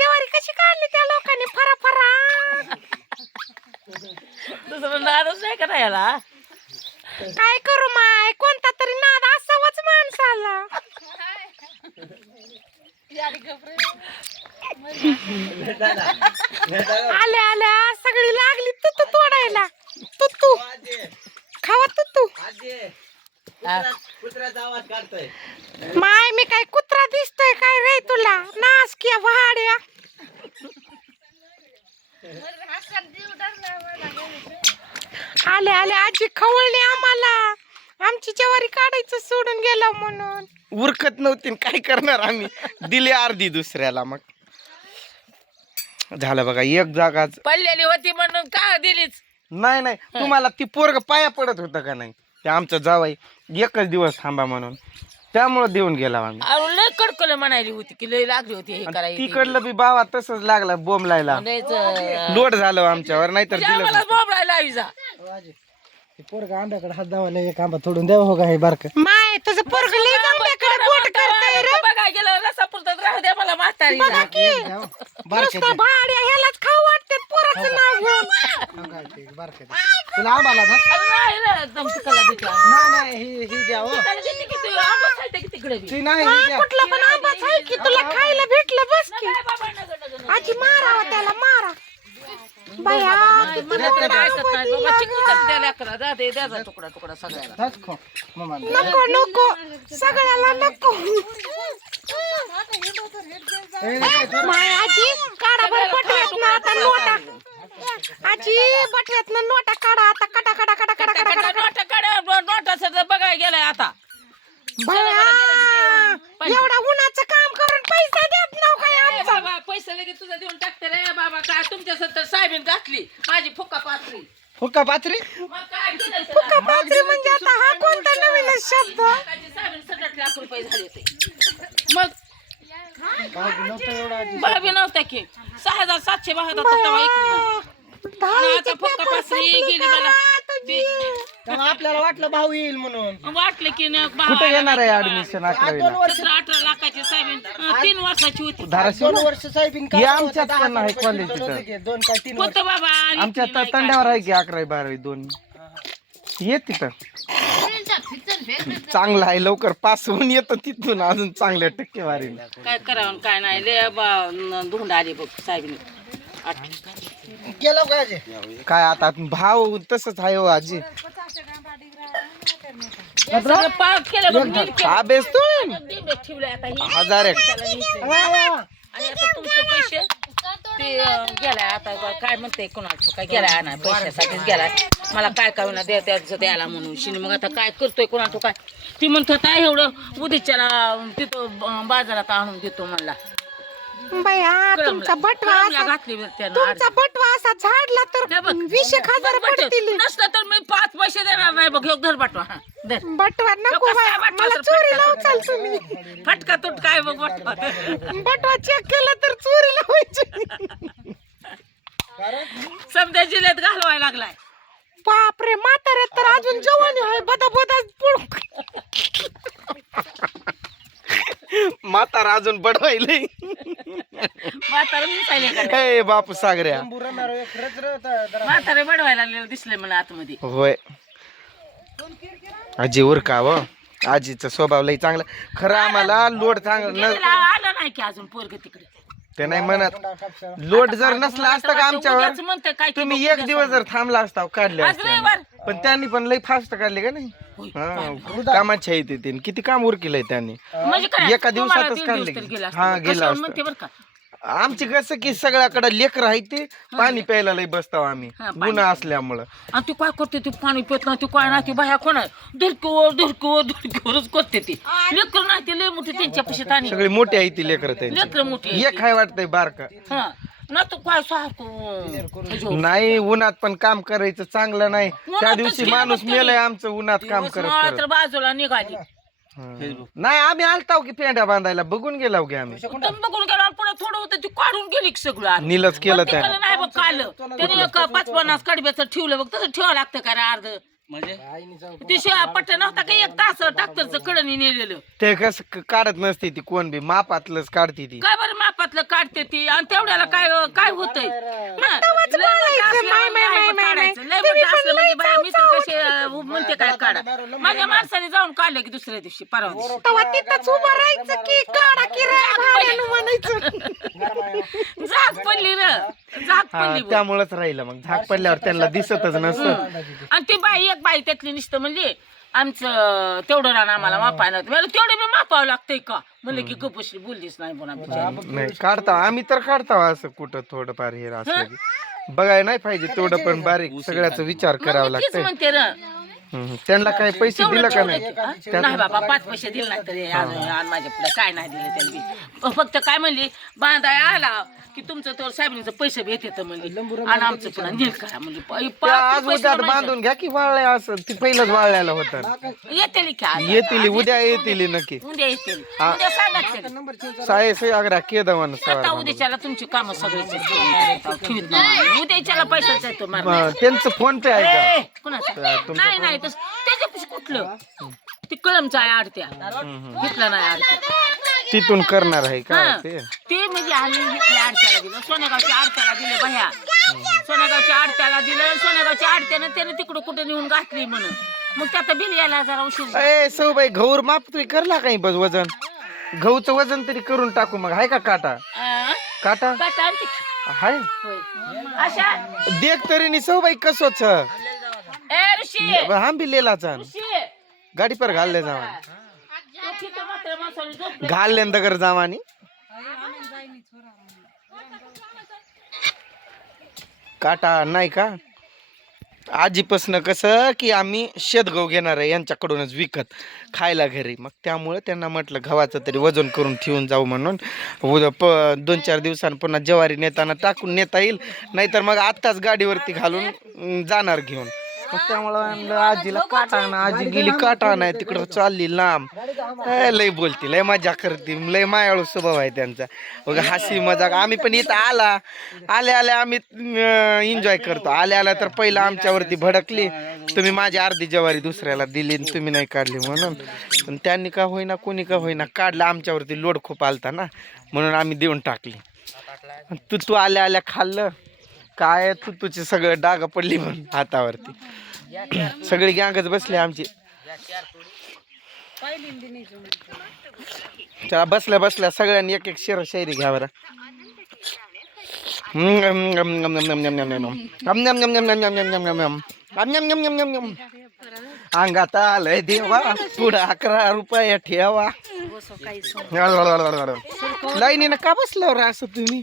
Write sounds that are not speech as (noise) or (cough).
ज्वारी कशी काढली त्या लोकांनी? फरा फरा. दुसरं नादच नाही का याला काय करू माय? कोणता तरी नाद असावाच माणसाला. आल्या आल्या. सगळी लागली तुतू तोडायला. तुतू. खावा तुतू. कुत्र्याचा आवाज काढतोय. माय मी काय कुत्रा दिसतोय काय रे तुला? नास किया भाड्या आले आले आजी खवळली आम्हाला. आमची ज्वारी काढायचं सोडून गेला म्हणून. उरकत नव्हती न काय करणार आम्ही? दिली अर्धी दुसऱ्याला मग. झालं बघा एक जागाच पडलेली होती म्हणून का दिलीच? नाही नाही. तुम्हाला ती पोरग पाया पडत होतं का नाही? ते आमचं जावाई एकच दिवस थांबा म्हणून. त्यामुळं देऊन गेला आम्ही. अरे लय कडकल म्हणायली होती की लय लागली होती हे करायची तिकडलं बी बाबा तसंच लागला बोंबलायला लोड झालं आमच्यावर नाहीतर दिलं मला बोबडायला जा पोरगा आंब्याकडे हात दावायला एक आंबा तोडून द्यावा हो का हे बारक. माय तुझं पोरग लय आंब्याकडे बोट करतंय रे. बघा गेलं रसा पुरतात राहू द्या मला म्हातारी नुसतं भाड्या ह्यालाच खाऊ वाटते तुला आंबाला ना नाही रे, दम तिकडला तिकडला. नाही नाही ही ही द्या हो त्याला किती किती आंबट खायचं की तिकडे बी. ती नाही हा, ही द्या. कुठला पण आंबाच आहे की तुला खायला भेटलं बस की. काय बाबा नगर नगर नगर. आजी मारावा त्याला मारा. बाया किती मला मोठा तर ऐकत आंबा नाही बाबा दिला चिकू तर द्या लेकरं. जा दे, द्याचा तुकडा तुकडा सगळ्याला. धच खो मामा नको नको. सगळ्याला नको. माय आजी काढा बरं बटव्यात ना आता नोटा आजी बटव्यात नोटा काढा आता काढा काढा काढा काढा काढा काढा नोटा काढा नोटा सगळं बघायला गेलाय आता. बाया एवढा उन्हाचं काम करून पैसा देत नाव काय ए आमचा? बाबा पैसे लगेच तुझा देऊन टाकते रे. बाबा काय तुमच्या सत्तर साहेबीन घातली. माझी फुका पात्री मग काय केलं त्याला? फुका पात्री म्हणजे आता हा कोणता नवीनच शब्द? काची साहेबीन सगळ्यात लाख रुपये झाले ते. मग नव्हतं एवढा बाबी नव्हता की. सहा हजार सातशे बहात्तर तेव्हा एक. आणि आता फक्त गेली मला. ना? तेव्हा आपल्याला वाटलं भाऊ येईल म्हणून. वाटलं की नाही कुठे घेणार आहे ऍडमिशन अकरावीला? सतरा अठरा लाखाची अं, तीन वर्षाची होती. धाराशिव दोन वर्ष साहेबीन हे आमच्यात पण आहे कॉलेज तिथं. दोन काय तीन वर्ष होतं बाबा आणि आमच्या ती नाही तंड्यावर आहे की अकरावी बारावी दोन. ये तिथं. चांगलं आहे लवकर पास होऊन येतं तिथून अजून चांगल्या टक्केवारी काय करावं आणि काय नाही? लय बा- न- धुंड आली बघ साहेबीन केलं काय काय आता भाव तसंच आहे हो आजी सगळं पाक केलं बघ नीट केलं. अभ्यास तो डिंबे ठेवले आता ही हजार एक त्याला न्यायचंय. आणि आता तुमचे पैसे ते अं, गेलाय आता ब- काय म्हणते कोणाला काय गेलाय ना पैशासाठीच गेलाय मला काय काय होणार द्या त्याचं द्यायला म्हणून शिनी मग आता काय करतोय कोणाला काय ती म्हणत होता एवढं उद्याच्याला तिथं ब- बाजारात आणून देतो म्हणला बाया तुमचा बटवा कळमला असा घातली बरं त्यानं तुमचा बटवा असा झाडला हे तर बघ. वीस एक हजार बघ, बघ, पडतील. नसलं तर मी पाच पैसे देणार नाही बघ ह्यो धर बाटवा. हा, धर. बटवा नको कसा बाया बटवा मला तर चोरी फटका लावचाल तुम्ही फटका तुट काय बघ बाटवा. बटवा चेक केला तर चोरी लावायची समजा जिल्ह्यात घालवायला लागलाय. बापरे म्हातारे तर अजून जवानी आहे बदा बदा पुढ. म्हातारा अजून बडवायले म्हातारा हे बापू सागऱ्या. म्हातारे बडवायला लागलेलं मला आतमध्ये. होय. आजी उर का व. आजीचा स्वभाव लई चांगला. खरं आम्हाला लोड चांगला न आलं नाही की अजून पोरग तिकडे. ते नाही म्हणत. लोड जर नसला असता का आमच्यावर? उद्याच म्हणते काय की तुम्ही एक दिवस जर थांबला असता काढले आज असते. रविवार. पण त्यांनी पण लई फास्ट काढले का नाही? कामाची आहे ते तीन. किती काम उरकिलंय त्यांनी म्हणजे काय एका दिवसातच दीड काढले दिवस तर की. गेला हा. गेला कशावर असता. म्हणते बरं का आमची कसं की सगळ्याकडे लेकर आहे ते पाणी प्यायला लई बसताव आम्ही हा, पाणी. गुन्हा असल्यामुळं आणि तू काय करते तू पाणी पित नाही तू काय नाही ती बाया कोण आहे धुरकीवर धुरकीवर धुरकीवरच करते ती लेकर नाही ती लय मोठी त्यांच्या पशी ताणी सगळी मोठी आहे ती लेकर त्यांची लेकर मोठी आहे एक हाय वाटतंय बारका ती. हा ना तू काय नाही उन्हात पण काम करायचं चांगलं नाही. त्या दिवशी गेलं माणूस मेलय आमचं उन्हात काम करत तर बाजूला निघाली. हा. नाही आम्ही आलताव की पेंड्या बांधायला. बघून गेलाव की आम्ही. बघून गेला पुन्हा थोडं होतं ती काढून गेली की सगळं. नीलच केलं नाही बघ काल. त्याने एक पाच पन्नास कडब्याचं ठेवलं बघ तसं ठेवावं लागतं का रे अर्ध ती शिवा पट्ट नव्हता का? एक तास ट्रॅक्टरचं कडणी नेलेलं. ते कसं काढत नसते ती कोण बी मापातलंच काढते ती. काय बरं मापातलं काढते ती? आणि तेवढ्याला काय काय होतंय? काढायचं. लय तुम्ही मोठं पण असलं म्हणजे बाया मी तर चाव, कशी अं, म्हणते काय काढा. माझ्या माणसाने जाऊन काढलं की दुसऱ्या दिवशी परवा दिवशी. तेव्हा तिथंच उभं राहायचं की काढा की रे भाड्यानं म्हणायचं. (laughs) झाक पडली र झाक हा पडली. त्यामुळेच राहिलं मग. झाक पडल्यावर त्यांना दिसतच नसतं. आणि ती बाई एक बाई त्यातली नुसतं म्हणजे आमचं तेवढं रान आम्हाला मापायला मला तेवढं मी मापावं लागतंय का? म्हणलं की गपशी बोललीच नाही काढता आम्ही तर काढता असं कुठं थोडंफार हे असलं की. बघायला नाही पाहिजे तेवढं पण बारीक सगळ्याचा विचार करावा मग मी तीच लागतंय. म्हणते र हम्म. त्यांना काय पैसे दिलं का नाही? की, हा? नाही बाबा पाच पैसे दिले नाही तरी. अजून आणि माझ्या पुढे काय नाही दिले त्यांनी. फक्त काय म्हणली बांधाय आला की तुमचं तर साहेबांचं पैसे भेट येतं म्हणली. आणि आमचं पुन्हा नील करा म्हणजे प- त्या पाच आज पैसे उद्या बांधून घ्या की वाळल्या असं ती पहिलंच वाळल्याला होतं द्यायचे. येते लिखा येतील उद्या येतील. नक्की. उद्या येते उद्या सांगा तरी. साये से अगरा के दवन आता उद्याच्याला तुमची कामं सगळी ठेवीत नाही उद्याच्याला मार त्यांचं फोन पे आहे का? कुणाचा? नाही नाही तस त्याच्यापाशी कुठलं? ती कळमचा आहे आडत्या. घेतला नाही आडत्या. तिथून करणार आहे का हा. ते? ते म्हणजे आम्ही घेतली आडत्याला दिलं. सोनेगावच्या आडत्याला दिले भया. सोनेगावच्या आडत्याला दिलं. सोनेगावच्या आडत्यानं त्याने तिकडं कुठं नेऊन घातली म्हणून. मग त्यात बिल यायला जरा उशीर झाला. ए सौबाई गौर माप तुम्ही करला काही बस वजन? गहूचं वजन तरी करून टाकू मग. आहे का काटा? आ? काटा? चालते? हाय. होय. अशा? देख तरी नि सौबाई कसोच हम भी लेला चान ऋषी! गाडी पर घालले जावा तो तिथं म्हाताऱ्या माणसाने झोपलं. घालले दगर जावानी. काटा नाही का? आजीपासनं कसं की आम्ही शेतगहू घेणार आहे यांच्याकडूनच विकत खायला घरी. मग त्यामुळे त्यांना म्हटलं गव्हाचं तरी वजन करून ठेवून जाऊ म्हणून. उद्या प दोन चार दिवसांनी पुन्हा ज्वारी नेताना टाकून नेता येईल. नाहीतर मग आत्ताच गाडीवरती घालून जाणार घेऊन. मग त्यामुळं म्हणलं आजीला काटा ना आजी गेली काटा नाही तिकडं चालली लांब. ए, लय बोलती लय मजा करते लय मायाळू स्वभाव आहे त्यांचा. बघा हसी मजाक आम्ही पण इथं आला. आल्या आल्या आम्ही एन्जॉय करतो. आल्या आल्या तर पहिला आमच्यावरती भडकली. तुम्ही माझी अर्धी ज्वारी दुसऱ्याला दिली आणि तुम्ही नाही काढली म्हणून. पण त्यांनी का होईना कोणी का होईना काढलं आमच्यावरती लोड खूप आलता ना. म्हणून आम्ही देऊन टाकली. तू तू आल्या आल्या खाल्लं. काय तू तुझी सगळं डाग पडली म्हणून हातावरती सगळी गँगच बसली आमची चला बसल्या बसल्या सगळ्यांनी एक एक शेर शायरी घ्या बरं अंगात आलंय देवा पुढं अकरा रुपये ठेवा। लाईनीनं का बसल्यावर असं तुम्ही?